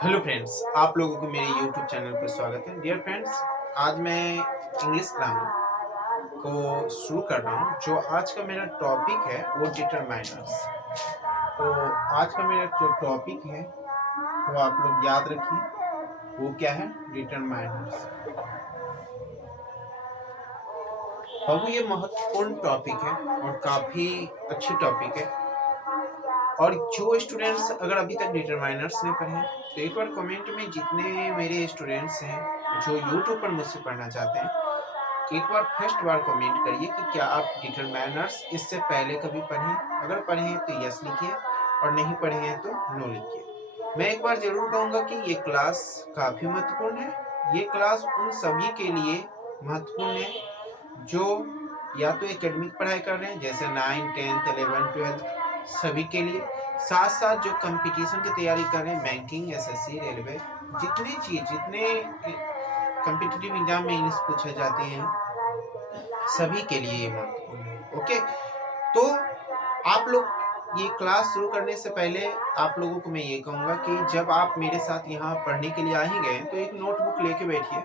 Hello friends, आप लोगों को मेरे यूट्यूब चैनल पर स्वागत है। डियर फ्रेंड्स, आज मैं इंग्लिश ग्रामर को शुरू कर रहा हूँ। जो आज का मेरा टॉपिक है वो डिटरमाइनर्स। तो आज का मेरा जो टॉपिक है वो आप लोग याद रखिए, वो क्या है? डिटरमाइनर्स। बाबू, ये महत्वपूर्ण टॉपिक है और काफ़ी अच्छी टॉपिक है। और जो स्टूडेंट्स अगर अभी तक डिटरमाइनर्स नहीं पढ़े हैं तो एक बार कमेंट में, जितने मेरे स्टूडेंट्स हैं जो यूट्यूब पर मुझसे पढ़ना चाहते हैं, एक बार फर्स्ट बार कमेंट करिए कि क्या आप डिटरमाइनर्स इससे पहले कभी पढ़े हैं। अगर पढ़े हैं तो यस लिखिए और नहीं पढ़े हैं तो नो लिखिए। मैं एक बार जरूर कहूँगा कि ये क्लास काफ़ी महत्वपूर्ण है। ये क्लास उन सभी के लिए महत्वपूर्ण है जो या तो एकेडमिक पढ़ाई कर रहे हैं, जैसे 9, 10, 11, 12, सभी के लिए। साथ साथ जो कंपटीशन की तैयारी कर रहे हैं, बैंकिंग, एसएससी, रेलवे, जितने कम्पिटिटिव एग्जाम में इंग्लिश पूछे जाते हैं, सभी के लिए ये महत्वपूर्ण है। ओके, तो आप लोग ये क्लास शुरू करने से पहले आप लोगों को मैं ये कहूँगा कि जब आप मेरे साथ यहाँ पढ़ने के लिए आ ही गए तो एक नोटबुक लेके बैठिए।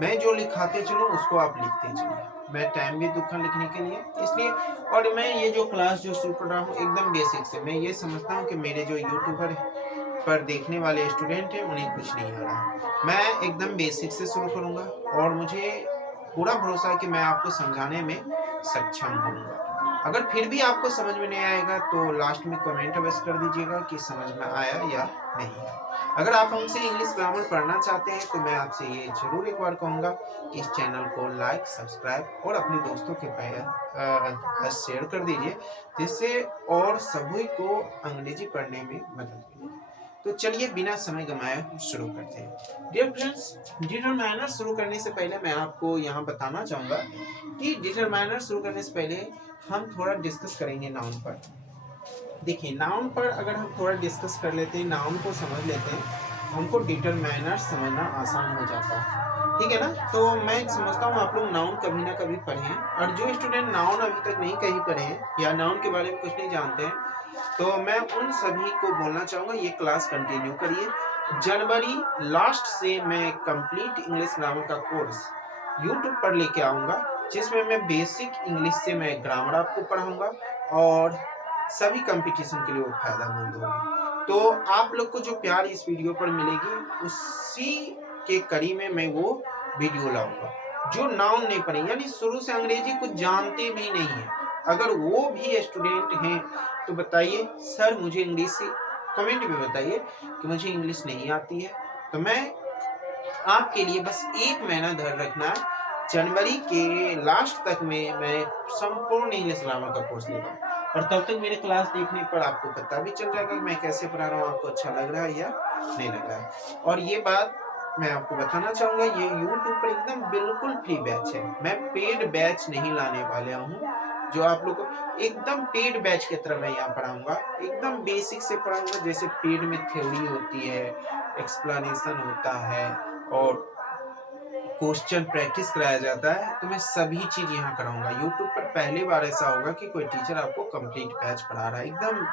मैं जो लिखाते चलूँ उसको आप लिखते चलिए। मैं टाइम भी दूंगा लिखने के लिए, इसलिए। और मैं ये जो क्लास जो शुरू कर रहा हूँ एकदम बेसिक से, मैं ये समझता हूँ कि मेरे जो यूट्यूबर पर देखने वाले स्टूडेंट हैं उन्हें कुछ नहीं आ रहा। मैं एकदम बेसिक से शुरू करूँगा और मुझे पूरा भरोसा है कि मैं आपको समझाने में सक्षम होऊंगा। अगर फिर भी आपको समझ में नहीं आएगा तो लास्ट में कमेंट अवश्य कर दीजिएगा कि समझ में आया या नहीं आया। अगर आप हमसे इंग्लिश ग्रामर पढ़ना चाहते हैं तो मैं आपसे ये जरूर एक बार कहूँगा कि इस चैनल को लाइक, सब्सक्राइब और अपने दोस्तों के पास शेयर कर दीजिए, जिससे और सभी को अंग्रेजी पढ़ने में मदद मिलेगी। तो चलिए बिना समय गंवाए शुरू करते हैं। डियर फ्रेंड्स, डिटरमाइनर शुरू करने से पहले मैं आपको यहाँ बताना चाहूँगा कि डिटरमाइनर शुरू करने से पहले हम थोड़ा डिस्कस करेंगे नाउन पर। देखिए, नाउन पर अगर हम थोड़ा डिस्कस कर लेते हैं, नाउन को समझ लेते हैं, हमको डिटरमाइनर समझना आसान हो जाता है। ठीक है ना? तो मैं समझता हूँ आप लोग नाउन कभी ना कभी पढ़े हैं, और जो स्टूडेंट नाउन अभी तक नहीं कहीं पढ़े हैं या नाउन के बारे में कुछ नहीं जानते हैं, तो मैं उन सभी को बोलना चाहूँगा ये क्लास कंटिन्यू करिए। जनवरी लास्ट से मैं कंप्लीट इंग्लिश ग्रामर का कोर्स यूट्यूब पर लेके आऊँगा, जिसमें मैं बेसिक इंग्लिश से मैं ग्रामर आपको पढ़ाऊँगा और सभी कंपटीशन के लिए वो फायदेमंद होगी। तो आप लोग को जो प्यार इस वीडियो पर मिलेगी, उसी के कड़ी में मैं वो वीडियो लाऊंगा। जो नाउन नहीं पढ़े, यानी शुरू से अंग्रेजी कुछ जानते भी नहीं है, अगर वो भी स्टूडेंट हैं तो बताइए सर मुझे इंग्लिश, कमेंट में बताइए कि मुझे इंग्लिश नहीं आती है, तो मैं आपके लिए बस 1 महीना धैर्य रखना है। जनवरी के लास्ट तक में मैं संपूर्ण इंग्लिश ग्रामर का कोर्स लेगा, और तब तक मेरे क्लास देखने पर आपको पता भी चल जाएगा कि मैं कैसे पढ़ा रहा हूँ, आपको अच्छा लग रहा है या नहीं लग रहा है। और ये बात मैं आपको बताना चाहूँगा, ये यूट्यूब पर एकदम बिल्कुल फ्री बैच है। मैं पेड बैच नहीं लाने वाला हूँ, जो आप लोग को एकदम पेड बैच की तरह मैं यहाँ पढ़ाऊँगा। एकदम बेसिक से पढ़ाऊँगा, जैसे पेड में थ्योरी होती है, एक्सप्लेनेशन होता है और क्वेश्चन प्रैक्टिस कराया जाता है, तो मैं सभी चीज यहाँ कराऊंगा। यूट्यूब पर पहली बार ऐसा होगा कि कोई टीचर आपको कंप्लीट बैच पढ़ा रहा है। एकदम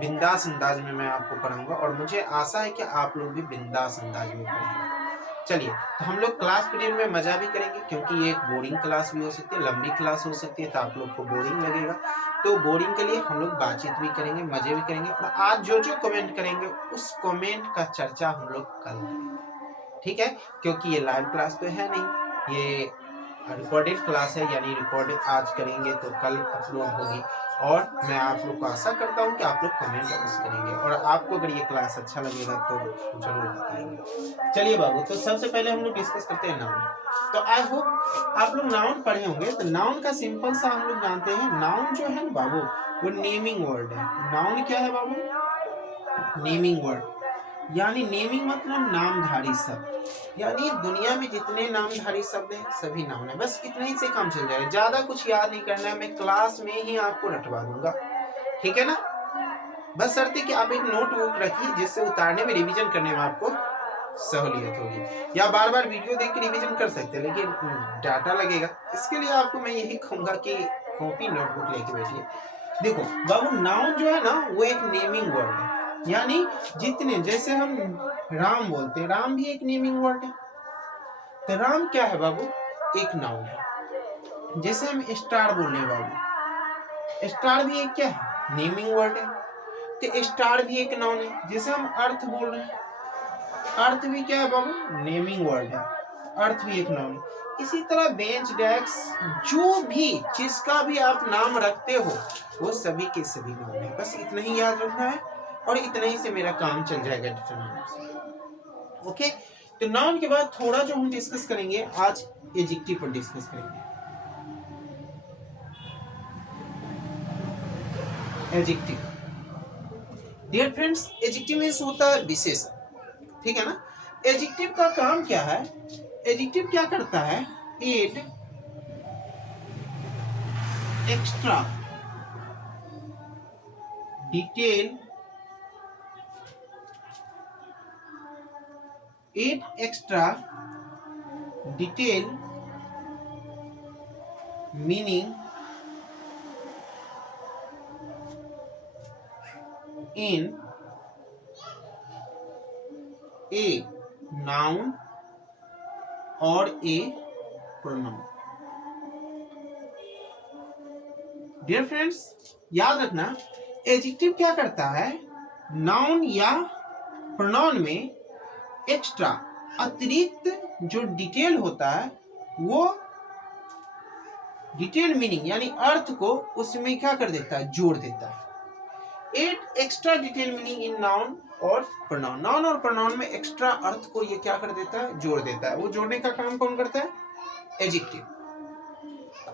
बिंदास अंदाज में मैं आपको पढ़ाऊंगा, और मुझे आशा है कि आप लोग भी बिंदास अंदाज में पढ़ेंगे। चलिए, तो हम लोग क्लास पीरियड में मजा भी करेंगे, क्योंकि ये एक बोरिंग क्लास भी हो सकती है, लंबी क्लास हो सकती है, तो आप लोग को बोरिंग लगेगा। तो बोरिंग के लिए हम लोग बातचीत भी करेंगे, मजे भी करेंगे, और आज जो जो कमेंट करेंगे उस कमेंट का चर्चा हम लोग कल करेंगे। ठीक है? क्योंकि ये लाइव क्लास तो है नहीं, ये रिकॉर्डेड क्लास है, यानी रिकॉर्डेड आज करेंगे तो कल अपलोड होगी। और मैं आप लोग को आशा करता हूँ कि आप लोग कमेंट अवश्य करेंगे, और आपको अगर ये क्लास अच्छा लगेगा तो जरूर बताएंगे। चलिए बाबू, तो सबसे पहले हम लोग डिस्कस करते हैं नाउन। तो आई होप आप लोग नाउन पढ़े होंगे। तो नाउन का सिंपल सा हम लोग जानते हैं, नाउन जो है बाबू वो नेमिंग वर्ड है। नाउन क्या है बाबू? नेमिंग वर्ड, यानी नेमिंग मतलब नामधारी शब्द। यानी दुनिया में जितने नामधारी शब्द हैं सभी नाउन है। बस इतना ही से काम चल जाएगा, ज्यादा कुछ याद नहीं करना है, मैं क्लास में ही आपको रटवा दूंगा। ठीक है ना? बस शर्त है कि आप एक नोटबुक रखिए, जिससे उतारने में, रिवीजन करने में आपको सहूलियत होगी। या बार बार वीडियो देख के रिवीजन कर सकते हैं, लेकिन डाटा लगेगा। इसके लिए आपको मैं यही कहूंगा कि कॉपी नोटबुक लेके बैठिए। देखो बाबू, नाउन जो है ना वो एक नेमिंग वर्ड है। यानी जितने, जैसे हम राम बोलते हैं, राम भी एक नेमिंग वर्ड है। तो राम क्या है बाबू? एक नाउन है। जैसे हम स्टार बोल रहे हैं बाबू, स्टार भी एक क्या है? नेमिंग वर्ड है। तो स्टार भी एक नाउन है। जैसे हम अर्थ बोल रहे हैं, अर्थ भी क्या है बाबू? नेमिंग वर्ड है। अर्थ भी एक नाउन है। इसी तरह बेंच, डेस्क, जो भी जिसका भी आप नाम रखते हो वो सभी के सभी नाउन है। बस इतना ही याद रखना है और इतना ही से मेरा काम चल जाएगा डिटरमाइनर से। ओके, तो नाउन के बाद थोड़ा जो हम डिस्कस करेंगे आज, एडजेक्टिव पर डिस्कस करेंगे। Adjective, dear friends, adjective means होता है विशेषण, ठीक है ना। एडजेक्टिव का काम क्या है? एडजेक्टिव क्या करता है? It extra detail, it extra detail meaning in a noun or a pronoun। Dear friends, याद रखना, एडजेक्टिव क्या करता है? नाउन या प्रोनाउन में एक्स्ट्रा, अतिरिक्त जो डिटेल होता है, वो डिटेल मीनिंग यानी अर्थ को उसमें क्या कर देता है? जोड़ देता है। It extra detail meaning in noun और प्रोनाउन। नाउन और प्रोनाउन में एक्स्ट्रा अर्थ को ये क्या कर देता है? जोड़ देता है। वो जोड़ने का काम कौन करता है? एडजेक्टिव।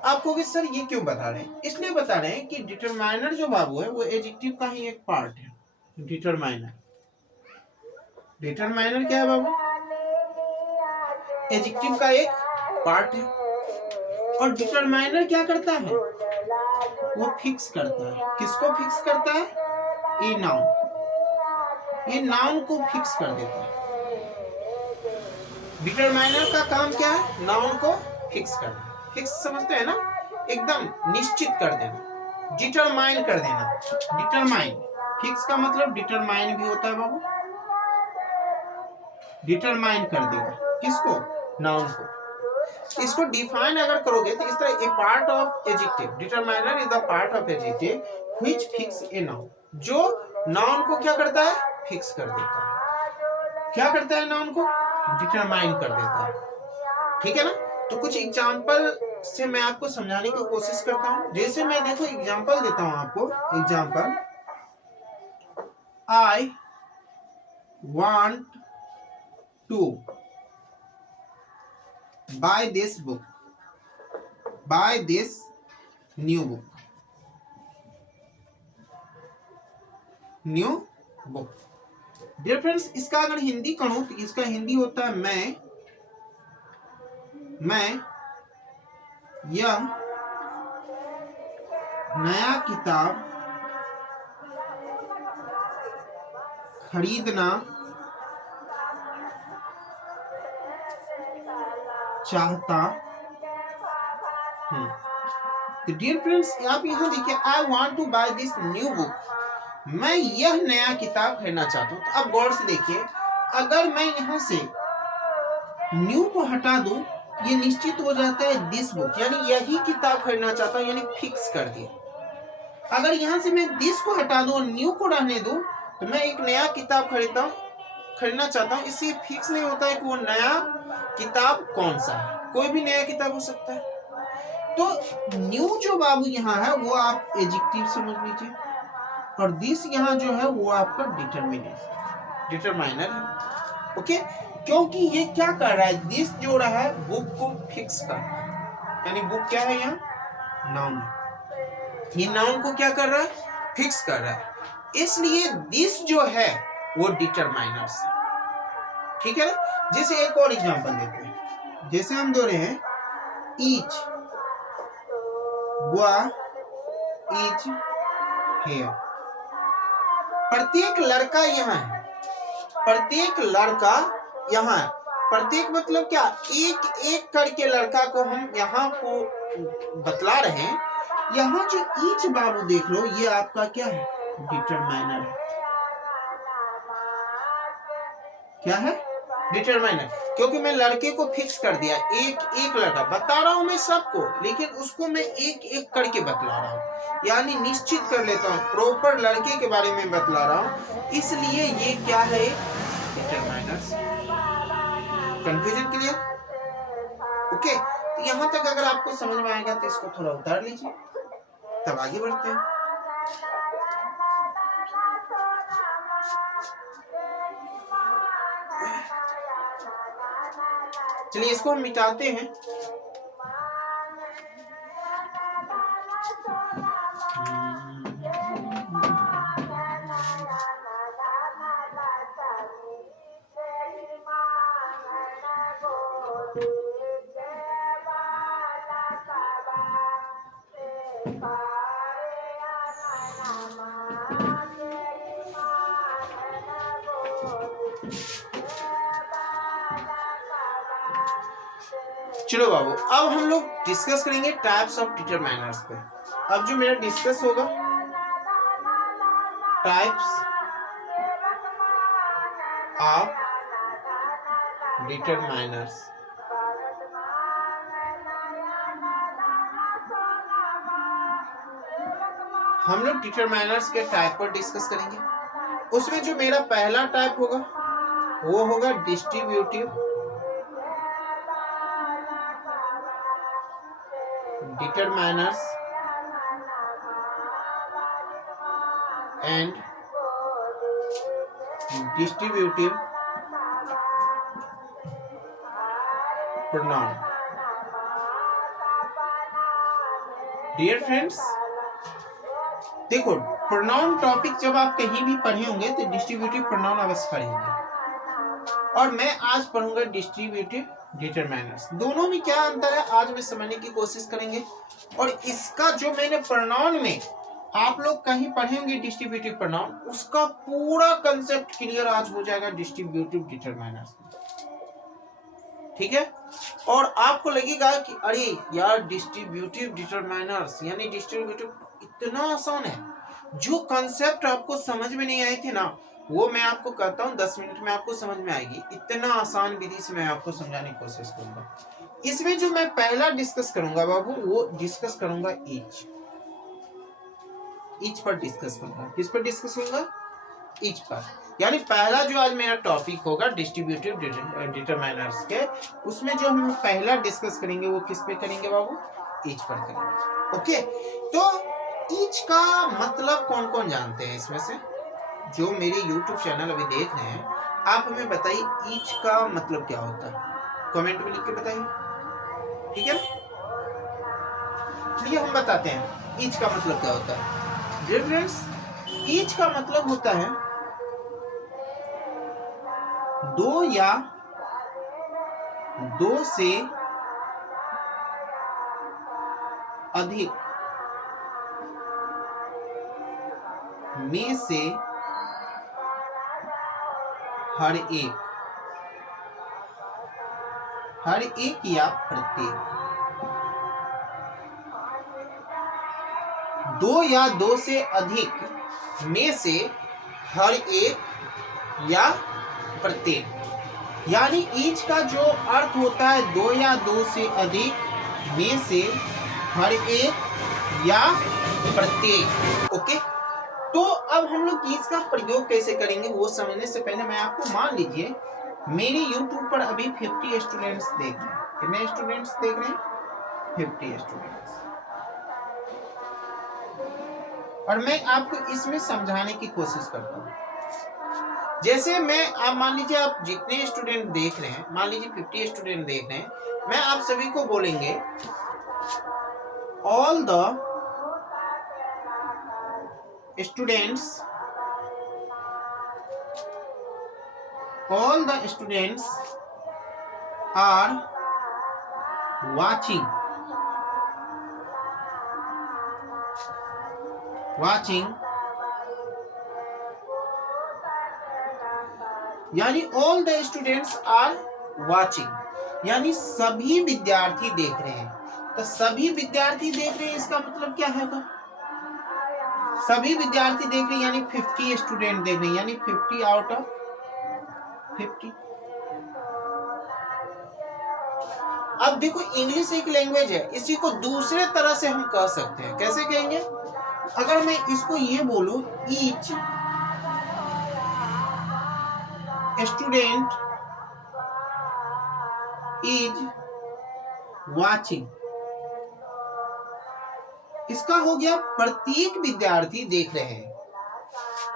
आपको कि सर ये क्यों बता रहे हैं? इसलिए बता रहे हैं कि डिटरमाइनर जो बाबू है वो एडजेक्टिव का ही एक पार्ट है। डिटरमाइनर, डिटरमाइनर क्या है बाबू? एडजेक्टिव का एक पार्ट है। और डिटरमाइनर क्या करता है? वो फिक्स करता है। किसको फिक्स करता है? ये नाउन, ये नाउन को फिक्स कर देता है। डिटरमाइनर का काम क्या है? नाउन को फिक्स करना। फिक्स समझते हैं ना? एकदम निश्चित कर देना, डिटरमाइन कर देना। डिटरमाइन, फिक्स का मतलब डिटरमाइन भी होता है बाबू। डिटरमाइन कर देगा किसको? नाउन को। इसको डिफाइन अगर करोगे तो इस तरह, a part of adjective, determiner is the part of adjective which fix a noun. जो नाउन को क्या करता है? फिक्स कर देता है। क्या करता है? नाउन को डिटरमाइन कर देता है। ठीक है ना? तो कुछ एग्जांपल से मैं आपको समझाने की कोशिश करता हूं। जैसे मैं देखो एग्जांपल देता हूं आपको। Example, I want to buy this book, buy this new book, new book। Dear friends, इसका अगर हिंदी करूं तो इसका हिंदी होता है मैं यह नया किताब खरीदना चाहता हूं। तो डियर फ्रेंड्स, आप यहां देखिए, I want to buy this new book, मैं यह नया किताब खरीदना चाहता हूं। तो अब गौर से देखिए, अगर मैं यहां से न्यू को हटा दूं, ये निश्चित हो जाता है दिस बुक, यानी यही किताब खरीदना चाहता हूं, यानी फिक्स कर दिया। अगर यहां से मैं दिस को हटा दूं और न्यू को रहने दूं, तो मैं एक नया किताब खरीदना चाहता हूं। इससे फिक्स नहीं होता है कि वो नया किताब कौन सा है। कोई भी नया किताब हो सकता है। तो न्यू जो बाबू यहाँ है वो आप एडजेक्टिव समझ लीजिए, और दिस यहाँ जो है वो आपका डिटरमाइनर है। ओके, क्योंकि ये क्या कर रहा है? दिस जो रहा है बुक को फिक्स कर रहा है, यानी बुक क्या है? यहाँ नाउन है। ये नाउन को क्या कर रहा है? फिक्स कर रहा है। इसलिए दिस जो है वो डिटरमाइनर है। ठीक है ना? जैसे एक और एग्जांपल देते हैं। जैसे हम दे रहे हैं, ईच बॉय इज हियर, प्रत्येक लड़का यहाँ है। प्रत्येक लड़का यहाँ है। प्रत्येक मतलब क्या? एक एक करके लड़का को हम यहाँ को बतला रहे हैं। यहाँ जो ईच बाबू देख लो, ये आपका क्या है? डिटरमाइनर है। क्या है? डिटरमाइनर। क्योंकि मैं लड़के को फिक्स कर दिया, एक एक लड़का बता रहा हूं मैं सबको, लेकिन उसको मैं एक एक करके बतला रहा हूं, यानी निश्चित कर लेता हूं, प्रॉपर लड़के के बारे में बतला रहा हूं, इसलिए ये क्या है? डिटरमाइनर्स। Confusion clear? ओके, तो यहां तक अगर आपको समझ में आएगा तो इसको थोड़ा उतार लीजिए, तब आगे बढ़ते हैं। चलिए इसको हम मिटाते हैं। चलो बाबू, अब हम लोग डिस्कस करेंगे टाइप्स ऑफ डिटरमाइनर्स पे। अब जो मेरा डिस्कस होगा टाइप्स ऑफ डिटरमाइनर्स। हम लोग डिटरमाइनर्स के टाइप पर डिस्कस करेंगे। उसमें जो मेरा पहला टाइप होगा वो होगा distributive determiners and distributive pronoun. Dear friends, देखो प्रोनाउन टॉपिक जब आप कहीं भी पढ़े होंगे तो डिस्ट्रीब्यूटिव प्रोनाउन अवश्य पढ़ेंगे, और मैं आज पढ़ूंगा डिस्ट्रीब्यूटिव डिटरमाइनर्स। दोनों में क्या अंतर है आज मैं समझने की कोशिश करेंगे, और इसका जो मैंने प्रोनाउन में आप लोग कहीं पढ़े होंगे डिस्ट्रीब्यूटिव प्रोनाउन, उसका पूरा कंसेप्ट क्लियर आज हो जाएगा डिस्ट्रीब्यूटिव डिटरमाइनर्स में। ठीक है, और आपको लगेगा कि अरे यार डिस्ट्रीब्यूटिव डिटरमाइनर्स यानी डिस्ट्रीब्यूटिव इतना आसान है, जो कंसेप्ट आपको समझ में नहीं आए थे ना, वो मैं आपको कहता हूँ 10 मिनट में आपको समझ में आएगी। इतना आसान विधि से मैं आपको समझाने की कोशिश करूंगा। इसमें जो मैं पहला डिस्कस करूंगा बाबू, वो डिस्कस करूंगा ईच पर डिस्कस करूंगा। किस पर डिस्कस करूंगा? ईच पर। यानी पहला जो आज मेरा टॉपिक होगा डिस्ट्रीब्यूटिव डिटरमाइनर्स के, उसमें जो हम पहला डिस्कस करेंगे वो किस पे करेंगे बाबू? ईच पर करेंगे। ओके, तो ईच का मतलब कौन कौन जानते हैं? इसमें से जो मेरे YouTube चैनल अभी देख रहे हैं, आप हमें बताइए ईच का मतलब क्या होता है, कमेंट में लिख के बताइए। ठीक है, चलिए हम बताते हैं ईच का मतलब क्या होता है। डियर फ्रेंड्स, ईच का मतलब होता है दो या दो से अधिक में से हर एक या प्रत्येक। दो या दो से अधिक में से हर एक या प्रत्येक। यानी ईच का जो अर्थ होता है दो या दो से अधिक में से हर एक या प्रत्येक। ओके, तो अब हम लोग ईच का प्रयोग कैसे करेंगे वो समझने से पहले मैं आपको, मान लीजिए मेरे YouTube पर अभी 50 स्टूडेंट्स देख रहे हैं। कितने स्टूडेंट्स देख रहे हैं? 50 स्टूडेंट्स। और मैं आपको इसमें समझाने की कोशिश करता हूँ। जैसे मैं, आप मान लीजिए आप जितने स्टूडेंट देख रहे हैं, मान लीजिए 50 स्टूडेंट देख रहे हैं, मैं आप सभी को बोलेंगे all the students are watching यानी all the students are watching, यानी सभी विद्यार्थी देख रहे हैं। तो सभी विद्यार्थी देख रहे हैं, इसका मतलब क्या है? सभी विद्यार्थी देख रहे हैं यानी 50 स्टूडेंट देख रहे हैं, यानी 50 आउट ऑफ 50। अब देखो इंग्लिश एक लैंग्वेज है, इसी को दूसरे तरह से हम कह सकते हैं। कैसे कहेंगे? अगर मैं इसको ये बोलूं, ईच स्टूडेंट इज वाचिंग, इसका हो गया प्रत्येक विद्यार्थी देख रहे हैं,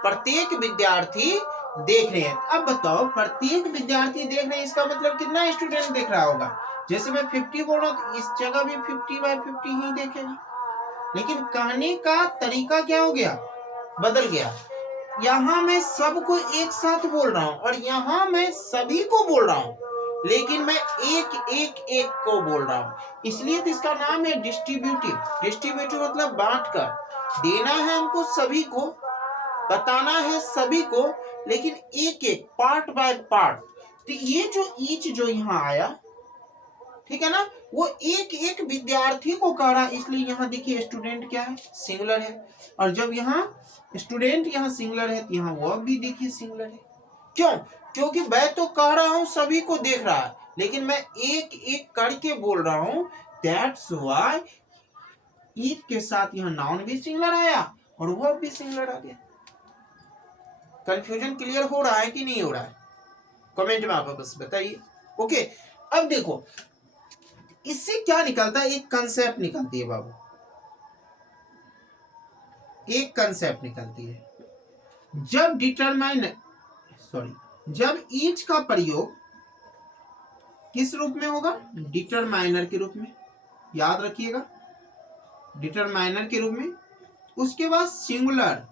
प्रत्येक विद्यार्थी देख रहे हैं। अब बताओ प्रत्येक विद्यार्थी देख रहे हैं, इसका मतलब कितना स्टूडेंट देख रहा होगा? जैसे मैं 50 बोल रहा हूं तो इस जगह भी 50/50 ही देखेगा, लेकिन कहने का तरीका क्या हो गया? बदल गया। यहां मैं सबको एक साथ बोल रहा हूं और यहां मैं सभी को बोल रहा हूं, लेकिन मैं एक को बोल रहा हूं, इसलिए तो इसका नाम है डिस्ट्रीब्यूटिव। डिस्ट्रीब्यूटिव मतलब बांट कर देना है हमको, सभी को बताना है सभी को, लेकिन एक एक पार्ट बाय पार्ट। तो ये जो ईच जो यहाँ आया, ठीक है ना, वो एक एक विद्यार्थी को कह रहा है, इसलिए यहाँ देखिए स्टूडेंट क्या है? सिंगुलर है। और जब यहाँ स्टूडेंट यहाँ सिंगुलर है तो यहाँ वर्ब भी देखिए सिंगुलर है। क्यों? क्योंकि मैं तो कह रहा हूं सभी को देख रहा है, लेकिन मैं एक एक करके बोल रहा हूं। दैट्स व्हाई ईच के साथ यहाँ नाउन भी सिंगुलर आया और वर्ब भी सिंगुलर आ गया। कंफ्यूजन क्लियर हो रहा है कि नहीं हो रहा है? कमेंट में आप बस बताइए। ओके, अब देखो इससे क्या निकलता है? एक कंसेप्ट निकलती है बाबू, एक कंसेप्ट निकलती है। जब जब ईच का प्रयोग किस रूप में होगा? डिटरमाइनर के रूप में, याद रखिएगा, डिटरमाइनर के रूप में। उसके बाद सिंगुलर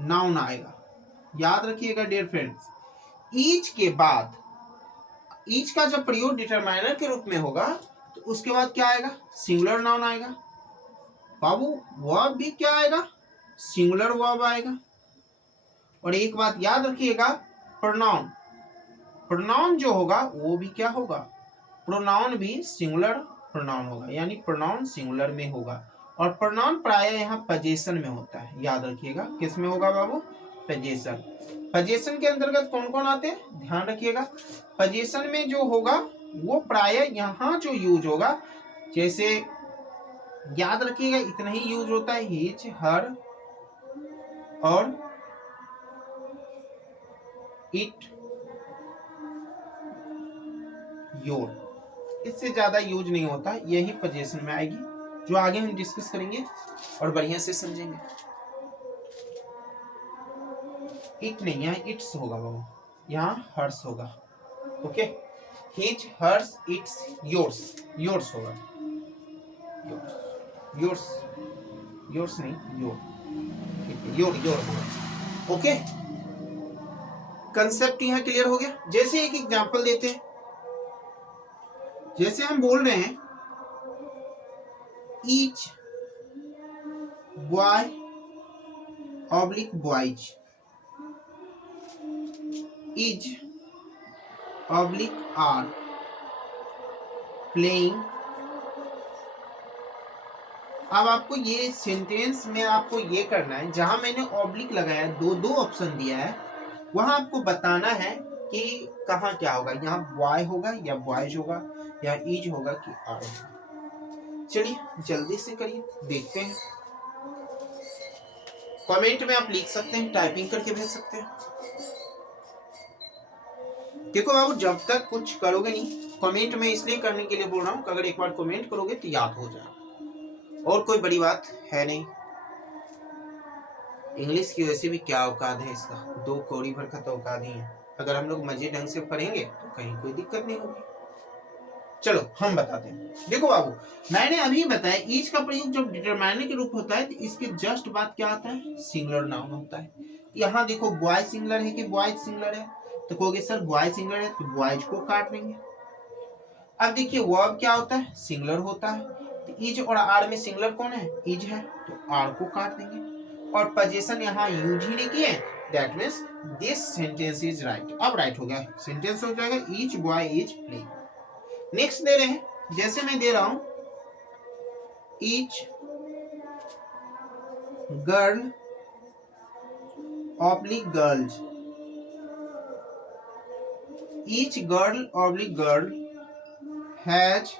नाउन आएगा, याद रखिएगा डियर फ्रेंड्स। ईच के बाद, ईच का जब प्रयोग डिटरमाइनर के रूप में होगा तो उसके बाद क्या आएगा? सिंगुलर नाउन आएगा। बाबू वर्ब भी क्या आएगा? सिंगुलर वर्ब आएगा। और एक बात याद रखिएगा, प्रोनाउन, प्रोनाउन जो होगा वो भी क्या होगा? प्रोनाउन भी सिंगुलर प्रोनाउन होगा, यानी प्रोनाउन सिंगुलर में होगा। और प्रोनाउन प्राय यहाँ पोजीशन में होता है, याद रखिएगा। किस में होगा बाबू? पोजीशन। पोजीशन के अंतर्गत कौन कौन आते हैं? ध्यान रखिएगा। पोजीशन में जो होगा वो प्राय यहाँ जो यूज होगा, जैसे याद रखिएगा इतना ही यूज होता है, हिज, हर और इट, योर, इससे ज्यादा यूज नहीं होता। यही पोजीशन में आएगी, जो आगे हम डिस्कस करेंगे और बढ़िया से समझेंगे। इट नहीं, यहाँ इट्स होगा बाबू, यहाँ हर्स होगा। Okay, his, hers, its, yours, yours होगा, योर्स, योर्स, योर्स नहीं, योर, योर, योर होगा। ओके, कंसेप्ट यहाँ क्लियर हो गया। जैसे एक एग्जांपल देते हैं, जैसे हम बोल रहे हैं each boy oblique boys is oblique are playing. अब आपको ये सेंटेंस में आपको ये करना है, जहां मैंने ऑब्लिक लगाया, दो ऑप्शन दिया है, वहां आपको बताना है कि कहाँ क्या होगा। यहाँ बॉय होगा या बॉयज होगा या इज होगा कि आर होगा। चलिए जल्दी से करिए, देखते हैं। कमेंट में आप लिख सकते हैं, टाइपिंग करके भेज सकते हैं। देखो बाबू, जब तक कुछ करोगे नहीं, कमेंट में इसलिए करने के लिए बोल रहा हूँ कि अगर एक बार कमेंट करोगे तो याद हो जाए, और कोई बड़ी बात है नहीं। इंग्लिश की वैसे भी क्या औकात है इसका, 2 कौड़ी भर का तो औकात ही है। अगर हम लोग मजे ढंग से पढ़ेंगे तो कहीं कोई दिक्कत नहीं होगी। चलो हम बताते हैं। देखो बाबू, मैंने अभी बताया ईच का प्रयोग जब डिटरमाइनर के रूप होता है तो इसके जस्ट बाद क्या आता है? सिंगुलर नाउन होता है। यहाँ देखो बॉय सिंगुलर है कि बॉयज सिंगुलर है, तो कहोगे सर बॉय सिंगुलर है तो बॉयज को काट देंगे। अब देखिए वर्ब क्या होता है? सिंगुलर होता है, तो इज और आर में सिंगुलर कौन है? इज है, तो आर को काट देंगे। और पोजीशन यहाँ यूज ही नहीं किए, that means this sentence is right. अब राइट हो गया, सेंटेंस हो जाएगा each boy is playing. Next दे रहे हैं, जैसे मैं दे रहा हूं each girl oblique girls each girl oblique girl has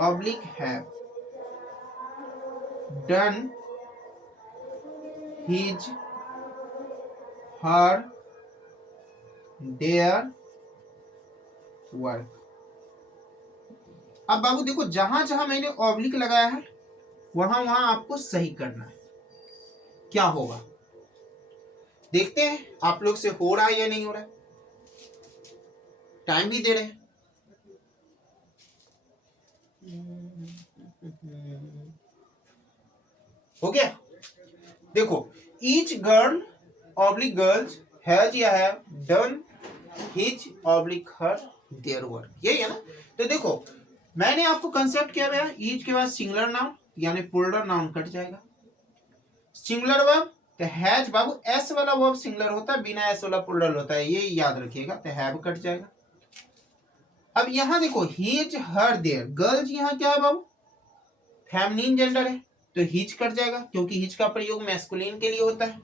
oblique have done his her their work. अब बाबू देखो, जहां जहां मैंने ऑब्लिक लगाया है वहां वहां आपको सही करना है। क्या होगा देखते हैं आप लोग से हो रहा है या नहीं हो रहा है। टाइम भी दे रहे हैं। हो गया। देखो, each girl oblique girls has या have done his oblique her their work, यही है ना। तो देखो, मैंने आपको कंसेप्ट क्या बताया, ईच के बाद सिंगुलर नाउन यानी प्लूरल नाउन कट जाएगा। सिंगुलर वर्ब तो हैज बाबू एस वाला वर्ब सिंगुलर होता है, बिना एस वाला प्लूरल होता है, ये याद रखिएगा। तो हैव कट जाएगा। अब यहां देखो, हिज हर देयर, गर्ल्स यहाँ क्या है बाबू, फेमिनिन जेंडर है, तो हिज कट जाएगा क्योंकि हिज का प्रयोग मैस्कुलिन के लिए होता है।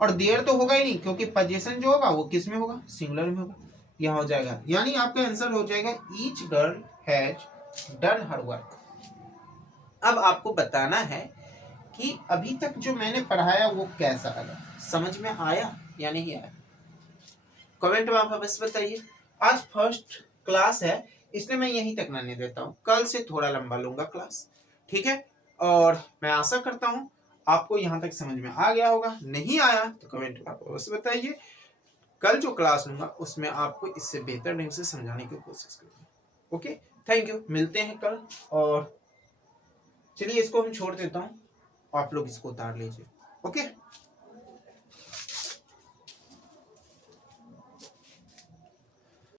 और देयर तो होगा ही नहीं क्योंकि पोजीशन जो होगा वो किस में होगा, सिंगुलर में होगा। यह हो जाएगा, यानी आपका आंसर हो जाएगा each girl has done her work. अब आपको बताना है कि अभी तक जो मैंने पढ़ाया वो कैसा लगा, समझ में आया या नहीं आया। कमेंट में आप बस बताइए। आज फर्स्ट क्लास है इसलिए मैं यहीं तक नहीं देता हूँ, कल से थोड़ा लंबा लूंगा क्लास, ठीक है। और मैं आशा करता हूँ आपको यहाँ तक समझ में आ गया होगा। नहीं आया तो कमेंट में आप बस बताइए। कल जो क्लास लूंगा उसमें आपको इससे बेहतर ढंग से समझाने की कोशिश करूंगा। ओके, थैंक यू, मिलते हैं कल। और चलिए इसको हम छोड़ देता हूँ, आप लोग इसको उतार लीजिए। ओके।